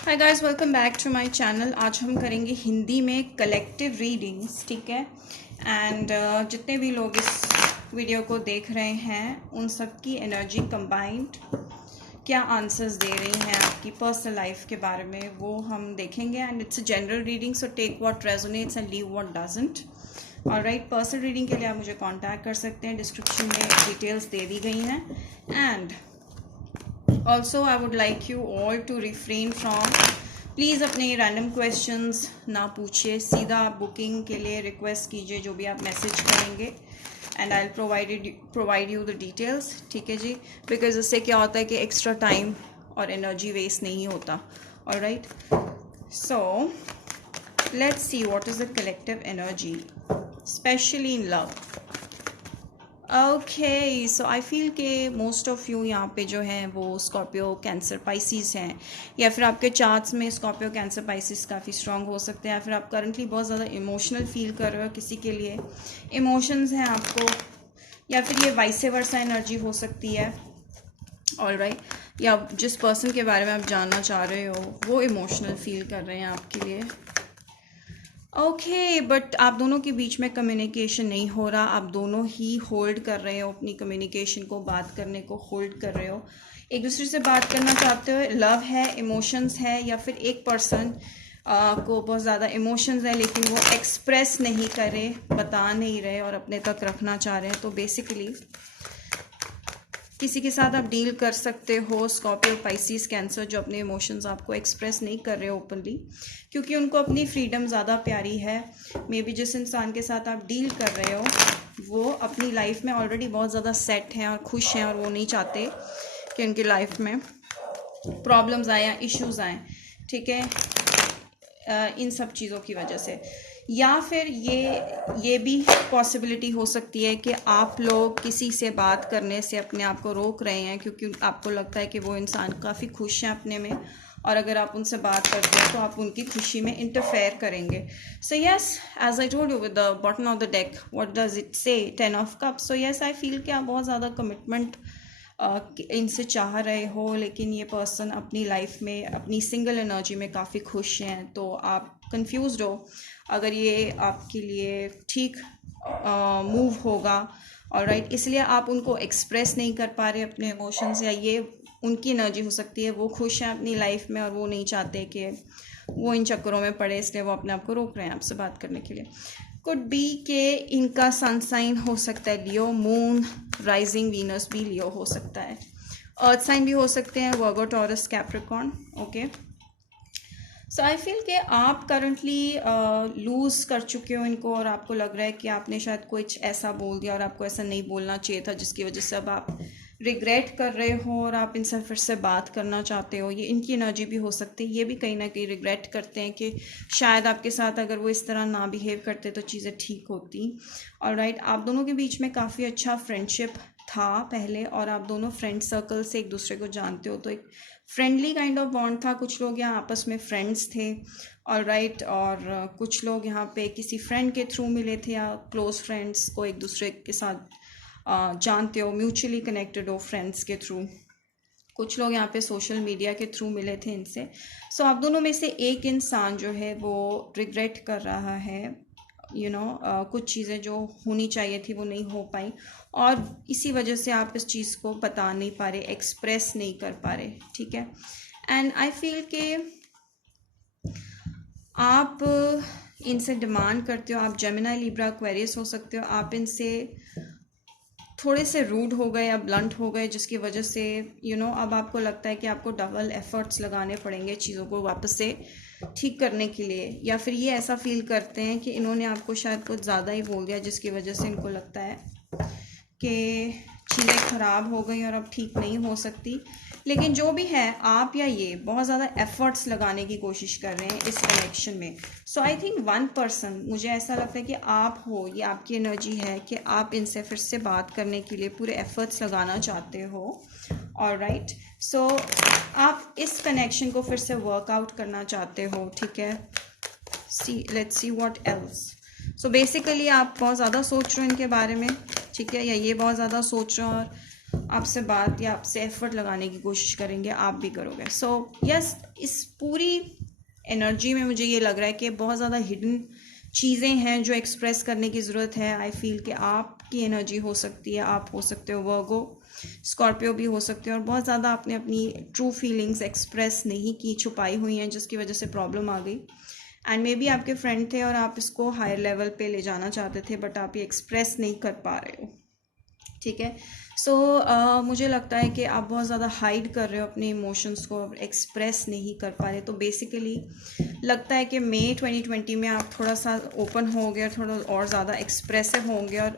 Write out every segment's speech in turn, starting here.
Hi guys, welcome back to my channel. आज हम करेंगे हिंदी में कलेक्टिव रीडिंग्स, ठीक है। एंड जितने भी लोग इस वीडियो को देख रहे हैं उन सब की एनर्जी कंबाइंड क्या आंसर्स दे रही हैं आपकी पर्सनल लाइफ के बारे में, वो हम देखेंगे। And it's a general reading, so take what resonates and leave what doesn't. Alright, personal reading के लिए आप मुझे कांटेक्ट कर सकते हैं, डिस्क्रिप्शन में डिटेल्स दे दी गई हैं। And also I would like you all to refrain from, please अपने रैंडम क्वेश्चंस ना पूछिए, सीधा आप बुकिंग के लिए रिक्वेस्ट कीजिए जो भी आप मैसेज करेंगे, and I will provide you the details, ठीक है जी। बिकॉज इससे क्या होता है कि एक्स्ट्रा टाइम और एनर्जी वेस्ट नहीं होता। Alright, so let's see what is the collective energy specially in love. Okay, so I feel के मोस्ट ऑफ यू यहाँ पे जो हैं वो स्कॉर्पियो, कैंसर, पाइसिस हैं, या फिर आपके चार्ट्स में स्कॉर्पियो, कैंसर, पाइसिस काफ़ी स्ट्रांग हो सकते हैं, या फिर आप करंटली बहुत ज़्यादा इमोशनल फील कर रहे हो, किसी के लिए इमोशंस हैं आपको, या फिर ये वाइस वर्सा एनर्जी हो सकती है। ऑलराइट, या जिस पर्सन के बारे में आप जानना चाह रहे हो वो इमोशनल फील कर रहे हैं आपके लिए। ओके, बट आप दोनों के बीच में कम्युनिकेशन नहीं हो रहा, आप दोनों ही होल्ड कर रहे हो अपनी कम्युनिकेशन को, बात करने को होल्ड कर रहे हो, एक दूसरे से बात करना चाहते हो। लव है, इमोशंस है, या फिर एक पर्सन को बहुत ज़्यादा इमोशंस है लेकिन वो एक्सप्रेस नहीं कर रहे, बता नहीं रहे और अपने तक रखना चाह रहे हैं। तो बेसिकली किसी के साथ आप डील कर सकते हो, स्कॉर्पियो, पाइसिस, कैंसर, जो अपने इमोशंस आपको एक्सप्रेस नहीं कर रहे ओपनली क्योंकि उनको अपनी फ्रीडम ज़्यादा प्यारी है। मे बी जिस इंसान के साथ आप डील कर रहे हो वो अपनी लाइफ में ऑलरेडी बहुत ज़्यादा सेट हैं और खुश हैं, और वो नहीं चाहते कि उनकी लाइफ में प्रॉब्लम्स आए या इश्यूज़ आएँ, ठीक है, इन सब चीज़ों की वजह से। या फिर ये भी पॉसिबिलिटी हो सकती है कि आप लोग किसी से बात करने से अपने आप को रोक रहे हैं क्योंकि आपको लगता है कि वो इंसान काफ़ी खुश हैं अपने में, और अगर आप उनसे बात करते हैं तो आप उनकी खुशी में इंटरफेयर करेंगे। So yes, as I told you with the bottom of the deck, what does it say, 10 of cups. So yes, I feel कि आप बहुत ज़्यादा कमिटमेंट इनसे चाह रहे हो, लेकिन ये पर्सन अपनी लाइफ में अपनी सिंगल एनर्जी में काफ़ी खुश हैं, तो आप कंफ्यूज्ड हो अगर ये आपके लिए ठीक मूव होगा। ऑलराइट, इसलिए आप उनको एक्सप्रेस नहीं कर पा रहे अपने इमोशंस, या ये उनकी एनर्जी हो सकती है, वो खुश हैं अपनी लाइफ में और वो नहीं चाहते कि वो इन चक्करों में पड़े, इसलिए वो अपने आप को रोक रहे हैं आपसे बात करने के लिए। कुड बी के इनका सनसाइन हो सकता है लियो, मून, राइजिंग वीनस भी लियो हो सकता है, अर्थ साइन भी हो सकते हैं, Virgo, Taurus, Capricorn. Okay, so I feel कि आप करंटली लूज़ कर चुके हो इनको, और आपको लग रहा है कि आपने शायद कुछ ऐसा बोल दिया और आपको ऐसा नहीं बोलना चाहिए था, जिसकी वजह से अब आप रिग्रेट कर रहे हो और आप इनसे फिर से बात करना चाहते हो। ये इनकी एनर्जी भी हो सकती है, ये भी कहीं ना कहीं रिग्रेट करते हैं कि शायद आपके साथ अगर वो इस तरह ना बिहेव करते तो चीज़ें ठीक होती। ऑलराइट, आप दोनों के बीच में काफ़ी अच्छा फ्रेंडशिप था पहले, और आप दोनों फ्रेंड सर्कल से एक दूसरे को जानते हो, तो एक फ्रेंडली काइंड ऑफ बॉन्ड था। कुछ लोग यहाँ आपस में फ्रेंड्स थे, ऑलराइट, और कुछ लोग यहाँ पे किसी फ्रेंड के थ्रू मिले थे, या क्लोज फ्रेंड्स को एक दूसरे के साथ जानते हो, म्यूचुअली कनेक्टेड हो फ्रेंड्स के थ्रू। कुछ लोग यहाँ पे सोशल मीडिया के थ्रू मिले थे इनसे। सो आप दोनों में से एक इंसान जो है वो रिग्रेट कर रहा है, कुछ चीज़ें जो होनी चाहिए थी वो नहीं हो पाई, और इसी वजह से आप इस चीज़ को बता नहीं पा रहे, एक्सप्रेस नहीं कर पा रहे, ठीक है। एंड आई फील के आप इनसे डिमांड करते हो, आप जेमिनी, लिब्रा, एक्वेरियस हो सकते हो, आप इनसे थोड़े से रूड हो गए या ब्लंट हो गए, जिसकी वजह से अब आपको लगता है कि आपको डबल एफर्ट्स लगाने पड़ेंगे चीज़ों को वापस से ठीक करने के लिए, या फिर ये ऐसा फील करते हैं कि इन्होंने आपको शायद कुछ ज़्यादा ही बोल दिया, जिसकी वजह से इनको लगता है कि चीज़ें ख़राब हो गई और अब ठीक नहीं हो सकती। लेकिन जो भी है, आप या ये बहुत ज़्यादा एफर्ट्स लगाने की कोशिश कर रहे हैं इस कनेक्शन में। सो आई थिंक वन पर्सन, मुझे ऐसा लगता है कि आप हो, ये आपकी एनर्जी है कि आप इनसे फिर से बात करने के लिए पूरे एफर्ट्स लगाना चाहते हो। ऑलराइट, सो आप इस कनेक्शन को फिर से वर्कआउट करना चाहते हो, ठीक है। Let's see what else. So basically आप बहुत ज़्यादा सोच रहे हो इनके बारे में, ठीक है, या ये बहुत ज़्यादा सोच रहे हो, और आपसे बात या आपसे एफर्ट लगाने की कोशिश करेंगे, आप भी करोगे। सो यस, इस पूरी एनर्जी में मुझे ये लग रहा है कि बहुत ज़्यादा हिडन चीज़ें हैं जो एक्सप्रेस करने की ज़रूरत है। आई फील कि आपकी एनर्जी हो सकती है, आप हो सकते हो वर्गो, स्कॉर्पियो भी हो सकते हो, और बहुत ज़्यादा आपने अपनी ट्रू फीलिंग्स एक्सप्रेस नहीं की, छुपाई हुई हैं, जिसकी वजह से प्रॉब्लम आ गई। एंड मे बी आपके फ्रेंड थे और आप इसको हायर लेवल पे ले जाना चाहते थे, बट आप ये एक्सप्रेस नहीं कर पा रहे हो, ठीक है। सो मुझे लगता है कि आप बहुत ज़्यादा हाइड कर रहे हो अपने इमोशंस को, एक्सप्रेस नहीं कर पा रहे। तो बेसिकली लगता है कि मई 2020 में आप थोड़ा सा ओपन होंगे और थोड़ा और ज़्यादा एक्सप्रेसिव होंगे। और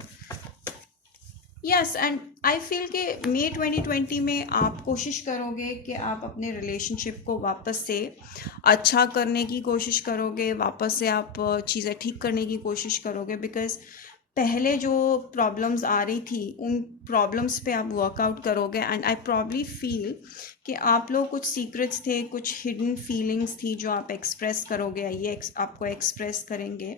यस, एंड आई फील कि मई 2020 में आप कोशिश करोगे कि आप अपने रिलेशनशिप को वापस से अच्छा करने की कोशिश करोगे, वापस से आप चीज़ें ठीक करने की कोशिश करोगे, बिकॉज पहले जो प्रॉब्लम्स आ रही थी उन प्रॉब्लम्स पे आप वर्कआउट करोगे। एंड आई प्रॉब्ली फील कि आप लोग कुछ सीक्रेट्स थे, कुछ हिडन फीलिंग्स थी जो आप एक्सप्रेस करोगे, ये आपको एक्सप्रेस करेंगे।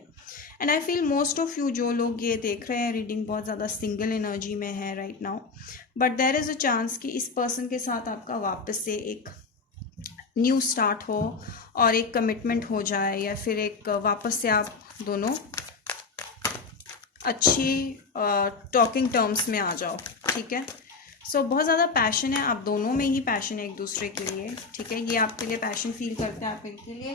And I feel most of you जो लोग ये देख रहे हैं रीडिंग, बहुत ज़्यादा सिंगल एनर्जी में है right now, but there is a chance कि इस पर्सन के साथ आपका वापस से एक न्यू स्टार्ट हो और एक कमिटमेंट हो जाए, या फिर एक वापस से आप दोनों अच्छी टॉकिंग टर्म्स में आ जाओ, ठीक है। सो बहुत ज़्यादा पैशन है, आप दोनों में ही पैशन है एक दूसरे के लिए, ठीक है। ये आपके लिए पैशन फील करते हैं, आप इनके लिए।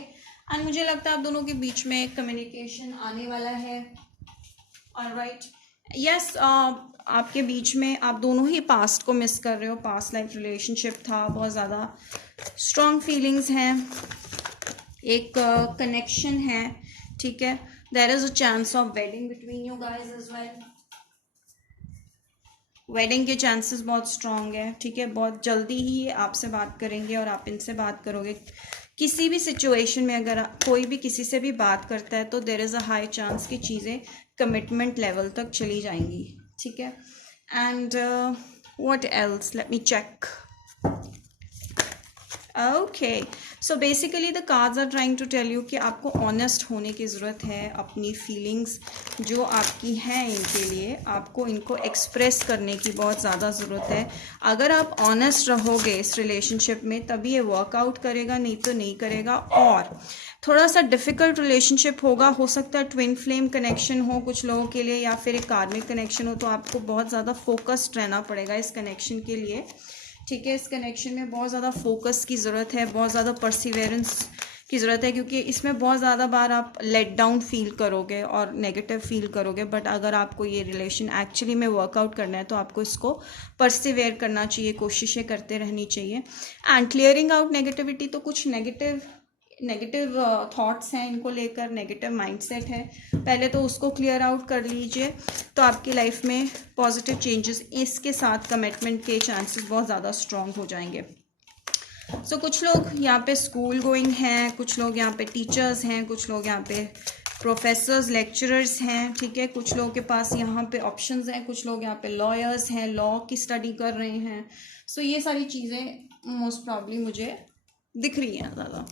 एंड मुझे लगता है आप दोनों के बीच में कम्युनिकेशन आने वाला है। ऑलराइट, यस, आपके बीच में आप दोनों ही पास्ट को मिस कर रहे हो, पास्ट लाइफ रिलेशनशिप था, बहुत ज़्यादा स्ट्रॉन्ग फीलिंग्स हैं, एक कनेक्शन है, ठीक है। There is a chance of wedding between you guys as well. Wedding के चांसेस बहुत स्ट्रॉन्ग है, ठीक है। बहुत जल्दी ही आपसे बात करेंगे और आप इनसे बात करोगे। किसी भी सिचुएशन में अगर कोई भी किसी से भी बात करता है तो there is a high chance कि चीज़ें कमिटमेंट लेवल तक चली जाएंगी, ठीक है। And what else, let me check. Okay, so basically the cards are trying to tell you कि आपको ऑनेस्ट होने की ज़रूरत है। अपनी फीलिंग्स जो आपकी हैं इनके लिए आपको इनको एक्सप्रेस करने की बहुत ज़्यादा ज़रूरत है। अगर आप ऑनेस्ट रहोगे इस रिलेशनशिप में तभी ये वर्कआउट करेगा, नहीं तो नहीं करेगा। और थोड़ा सा डिफ़िकल्ट रिलेशनशिप होगा, हो सकता है ट्विन फ्लेम कनेक्शन हो कुछ लोगों के लिए, या फिर एक कार्मिक कनेक्शन हो, तो आपको बहुत ज़्यादा फोकस्ड रहना पड़ेगा इस कनेक्शन के लिए, ठीक है। इस कनेक्शन में बहुत ज़्यादा फोकस की ज़रूरत है, बहुत ज़्यादा परसिवेरेंस की ज़रूरत है, क्योंकि इसमें बहुत ज़्यादा बार आप लेट डाउन फील करोगे और नेगेटिव फील करोगे। बट अगर आपको ये रिलेशन एक्चुअली में वर्कआउट करना है तो आपको इसको परसिवेयर करना चाहिए, कोशिशें करते रहनी चाहिए। एंड क्लियरिंग आउट नेगेटिविटी, तो कुछ नेगेटिव थॉट्स हैं इनको लेकर, नेगेटिव माइंडसेट है, पहले तो उसको क्लियर आउट कर लीजिए, तो आपकी लाइफ में पॉजिटिव चेंजेस, इसके साथ कमिटमेंट के चांसेस बहुत ज़्यादा स्ट्रॉन्ग हो जाएंगे। सो कुछ लोग यहाँ पे स्कूल गोइंग हैं, कुछ लोग यहाँ पे टीचर्स हैं, कुछ लोग यहाँ पे प्रोफेसर्स लेक्चरर्स हैं, ठीक है। कुछ लोगों के पास यहाँ पे ऑप्शंस हैं, कुछ लोग यहाँ पे लॉयर्स हैं, लॉ की स्टडी कर रहे हैं। सो ये सारी चीज़ें मोस्ट प्रॉब्ली मुझे दिख रही हैं ज़्यादा,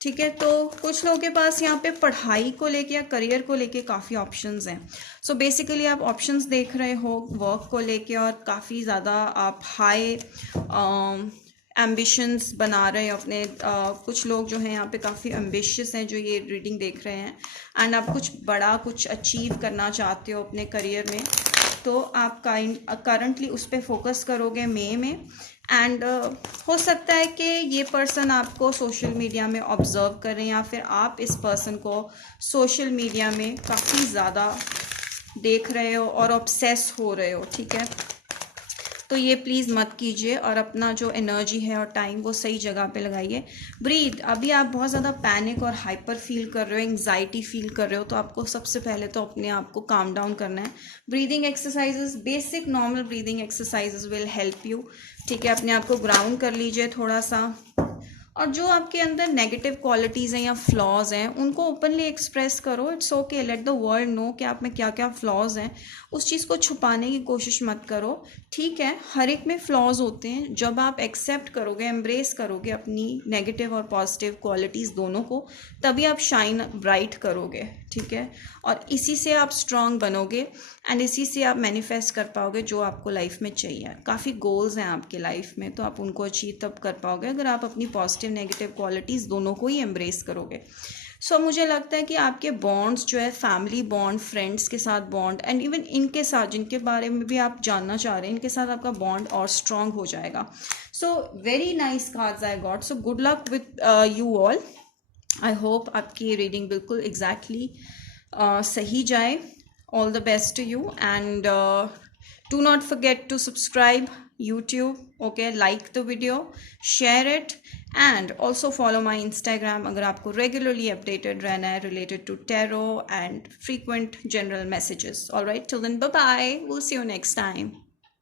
ठीक है। तो कुछ लोगों के पास यहाँ पे पढ़ाई को लेके या करियर को लेके काफ़ी ऑप्शंस हैं। सो बेसिकली आप ऑप्शंस देख रहे हो वर्क को लेके, और काफ़ी ज़्यादा आप हाई एम्बिशंस बना रहे हो अपने। कुछ लोग जो हैं यहाँ पे काफ़ी एम्बिशियस हैं जो ये रीडिंग देख रहे हैं, एंड आप कुछ बड़ा कुछ अचीव करना चाहते हो अपने करियर में, तो आप करंटली उस पर फोकस करोगे मई में। एंड हो सकता है कि ये पर्सन आपको सोशल मीडिया में ऑब्जर्व कर रहे हैं, या फिर आप इस पर्सन को सोशल मीडिया में काफ़ी ज़्यादा देख रहे हो और ऑब्सेस हो रहे हो, ठीक है। तो ये प्लीज़ मत कीजिए और अपना जो एनर्जी है और टाइम वो सही जगह पे लगाइए। ब्रीथ, अभी आप बहुत ज़्यादा पैनिक और हाइपर फील कर रहे हो, एंग्जाइटी फील कर रहे हो, तो आपको सबसे पहले तो अपने आप को काम डाउन करना है। Breathing exercises, basic normal breathing exercises will help you, ठीक है। अपने आप को ग्राउंड कर लीजिए थोड़ा सा, और जो आपके अंदर नेगेटिव क्वालिटीज़ हैं या फ्लॉज हैं उनको ओपनली एक्सप्रेस करो। It's okay, let the world know कि आप में क्या क्या फ्लॉज हैं। उस चीज़ को छुपाने की कोशिश मत करो, ठीक है। हर एक में फ्लॉज होते हैं। जब आप एक्सेप्ट करोगे, एम्ब्रेस करोगे अपनी नेगेटिव और पॉजिटिव क्वालिटीज़ दोनों को, तभी आप शाइन ब्राइट करोगे, ठीक है। और इसी से आप स्ट्रांग बनोगे एंड इसी से आप मैनिफेस्ट कर पाओगे जो आपको लाइफ में चाहिए। काफ़ी गोल्स हैं आपके लाइफ में, तो आप उनको अचीव तब कर पाओगे अगर आप अपनी पॉजिटिव नेगेटिव क्वालिटीज़ दोनों को ही एम्ब्रेस करोगे। सो मुझे लगता है कि आपके बॉन्ड्स जो है, फैमिली बॉन्ड, फ्रेंड्स के साथ बॉन्ड एंड इवन इनके साथ जिनके बारे में भी आप जानना चाह रहे हैं, इनके साथ आपका बॉन्ड और स्ट्रांग हो जाएगा। So very nice cards I got. So good luck with you all. I hope आपकी रीडिंग बिल्कुल एग्जैक्टली सही जाए। All the best to you, and do not forget to subscribe YouTube, okay, like the video, share it, and also follow my Instagram अगर आपको regularly updated रहना है related to tarot and frequent general messages. All right, till then, bye bye, we'll see you next time.